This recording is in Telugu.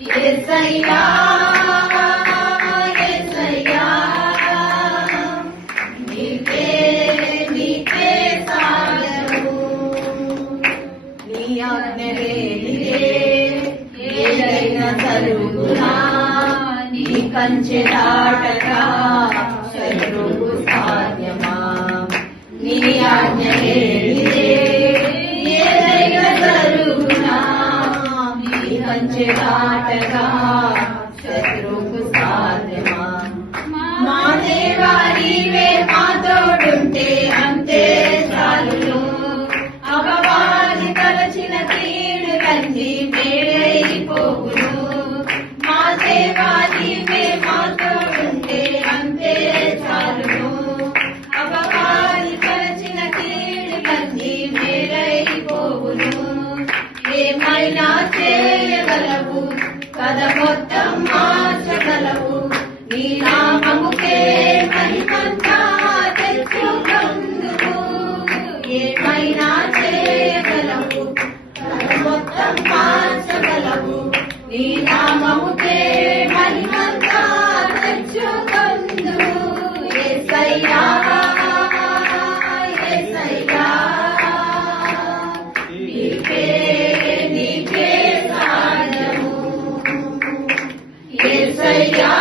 యేసయ్యా యేసయ్యా నీకే నీకే సాగరు నీ ఆజ్ఞ లేనిదే ఏదైనా జరుగునా నీ కంచె దాటగా శత్రువు సాధ్యమా నీ ఆజ్ఞ లేనిదే ఏదైనా జరుగునా నీ కంచె దాటగా శత్రువు సాధ్యమా మా దేవా నీవే మా తోడుంటే అంతే చాలును అపవాది తలచిన కీడులన్నీ మేడైపోవును మా దేవా నీవే మా తోడుంటే అంతే చాలును అపవాది తలచిన కీడులన్నీ మేడైపోవును ఏమైనా చేయగలవు కథ మొత్తం మార్చగలవు నీ నామముకే మహిమంతా తెచ్చుకొందువు ఏమైనా చేయగలవు కథ మొత్తం మార్చగలవు నీ నామముకే మహిమంతా తెచ్చుకొందువు యేసయ్యా యేసయ్యా నీకే నీకే సాధ్యము యేసయ్యా